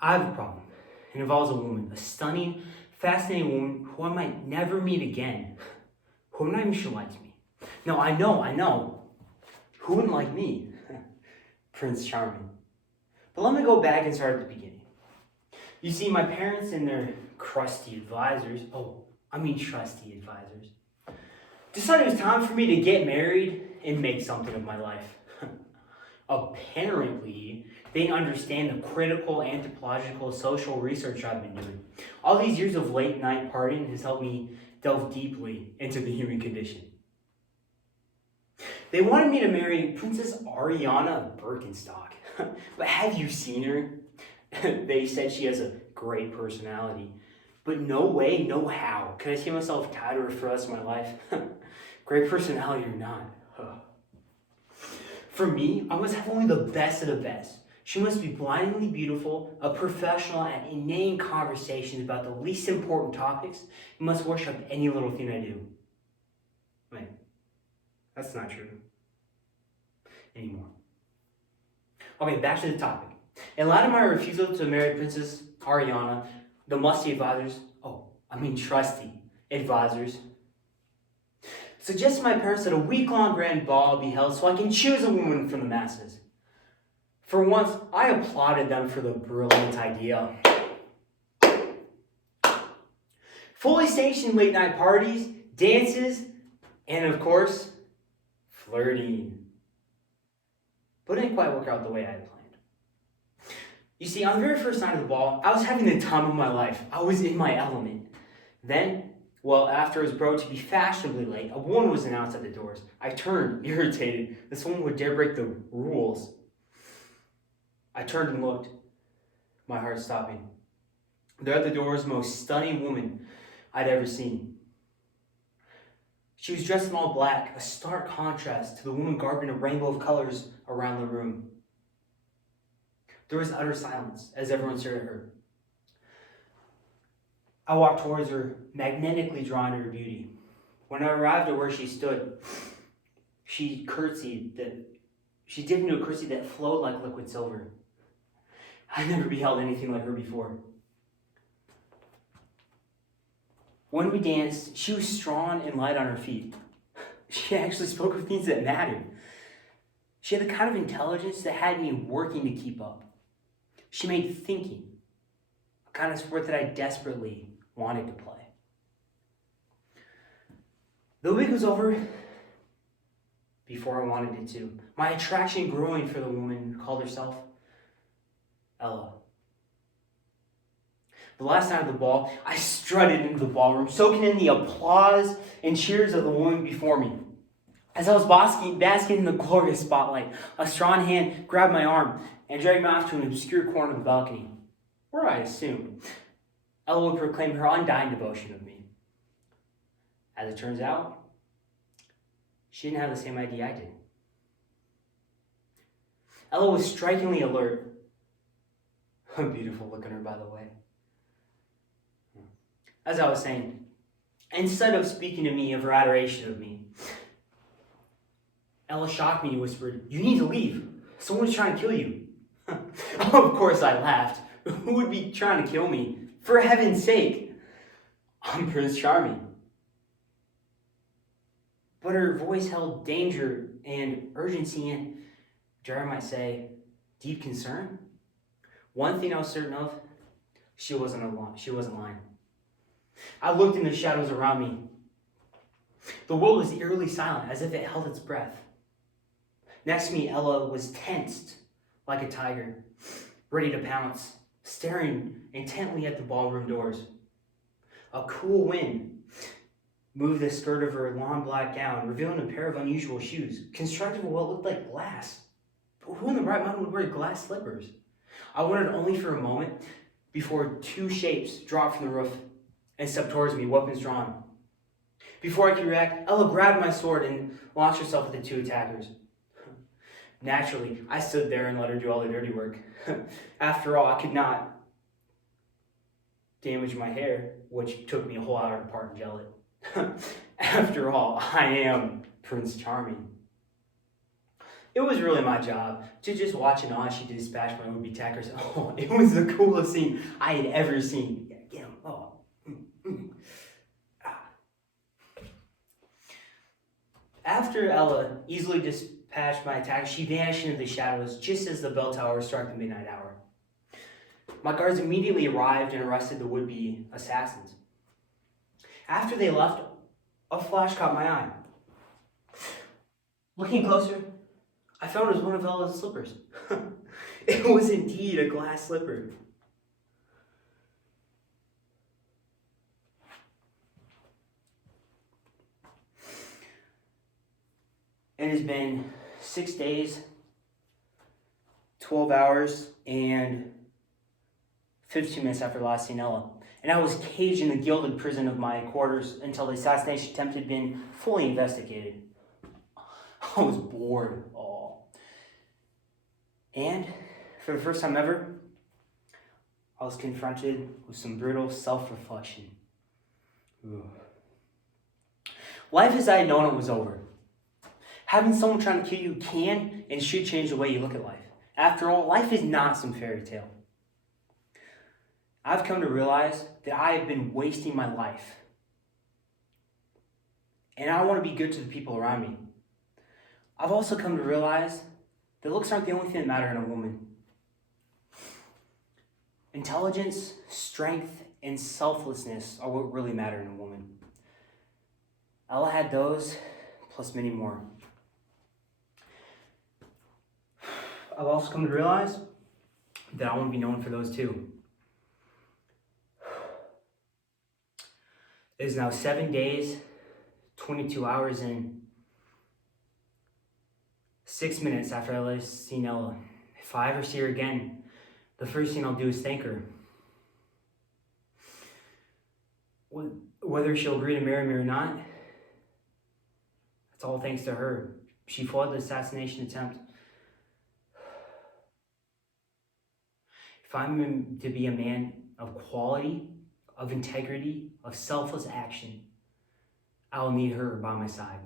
I have a problem. It involves a woman, a stunning, fascinating woman who I might never meet again, who I'm not even sure likes me. No, I know. Who wouldn't like me? Prince Charming. But let me go back and start at the beginning. You see, my parents and their trusty advisors, decided it was time for me to get married and make something of my life. Apparently, they didn't understand the critical anthropological social research I've been doing. All these years of late night partying has helped me delve deeply into the human condition. They wanted me to marry Princess Ariana of Birkenstock. But have you seen her? They said she has a great personality. But no way, no how could I see myself tied to her for the rest of my life. Great personality or not. For me, I must have only the best of the best. She must be blindingly beautiful, a professional at inane conversations about the least important topics, and must worship any little thing I do. Wait, that's not true anymore. Okay, back to the topic. In light of my refusal to marry Princess Ariana, the trusty advisors, suggested my parents that a week-long grand ball be held so I can choose a woman from the masses. For once, I applauded them for the brilliant idea. Fully sanctioned late-night parties, dances, and of course, flirting. But it didn't quite work out the way I had planned. You see, on the very first night of the ball, I was having the time of my life. I was in my element. Then, after it was brought to be fashionably late, a woman was announced at the doors. I turned, irritated. This woman would dare break the rules. I turned and looked, my heart stopping. There at the door was the most stunning woman I'd ever seen. She was dressed in all black, a stark contrast to the woman garbed in a rainbow of colors around the room. There was utter silence as everyone stared at her. I walked towards her, magnetically drawn to her beauty. When I arrived at where she stood, she dipped into a curtsy that flowed like liquid silver. I'd never beheld anything like her before. When we danced, she was strong and light on her feet. She actually spoke of things that mattered. She had the kind of intelligence that had me working to keep up. She made thinking a kind of sport that I desperately wanted to play. The week was over before I wanted it to. My attraction growing for the woman who called herself Ella. The last night of the ball, I strutted into the ballroom, soaking in the applause and cheers of the woman before me. As I was basking in the glorious spotlight, a strong hand grabbed my arm and dragged me off to an obscure corner of the balcony, where I assumed Ella would proclaim her undying devotion of me. As it turns out, she didn't have the same idea I did. Ella was strikingly alert. A beautiful look at her, by the way. As I was saying, instead of speaking to me of her adoration of me, Ella shocked me and whispered, "You need to leave. Someone's trying to kill you." Of course I laughed. Who would be trying to kill me? For heaven's sake, I'm Prince Charming. But her voice held danger and urgency and, dare I might say, deep concern. One thing I was certain of, she wasn't lying. I looked in the shadows around me. The world was eerily silent, as if it held its breath. Next to me, Ella was tensed like a tiger, ready to pounce, staring intently at the ballroom doors. A cool wind moved the skirt of her long black gown, revealing a pair of unusual shoes, constructed of what looked like glass. But who in the right mind would wear glass slippers? I wondered only for a moment before two shapes dropped from the roof and stepped towards me, weapons drawn. Before I could react, Ella grabbed my sword and launched herself at the two attackers. Naturally, I stood there and let her do all the dirty work. After all, I could not damage my hair, which took me a whole hour to part and gel it. After all, I am Prince Charming. It was really my job to just watch it on. She dispatched my would-be attackers. Oh, it was the coolest scene I had ever seen. Yeah, get him. Oh. Ah. After Ella easily dispatched my attacker, she vanished into the shadows just as the bell tower struck the midnight hour. My guards immediately arrived and arrested the would-be assassins. After they left, a flash caught my eye. Looking closer, I found it was one of Ella's slippers. It was indeed a glass slipper. It has been 6 days, 12 hours, and 15 minutes after last seen Ella. And I was caged in the gilded prison of my quarters until the assassination attempt had been fully investigated. I was bored. Oh. And for the first time ever, I was confronted with some brutal self-reflection. Life as I had known it was over. Having someone trying to kill you can and should change the way you look at life. After all, life is not some fairy tale. I've come to realize that I have been wasting my life. And I want to be good to the people around me. I've also come to realize that looks aren't the only thing that matter in a woman. Intelligence, strength, and selflessness are what really matter in a woman. Ella had those, plus many more. I've also come to realize that I want to be known for those too. It is now 7 days, 22 hours, and 6 minutes after I last seen Ella. If I ever see her again, the first thing I'll do is thank her. Whether she'll agree to marry me or not, that's all thanks to her. She foiled the assassination attempt. If I'm to be a man of quality, of integrity, of selfless action, I'll need her by my side.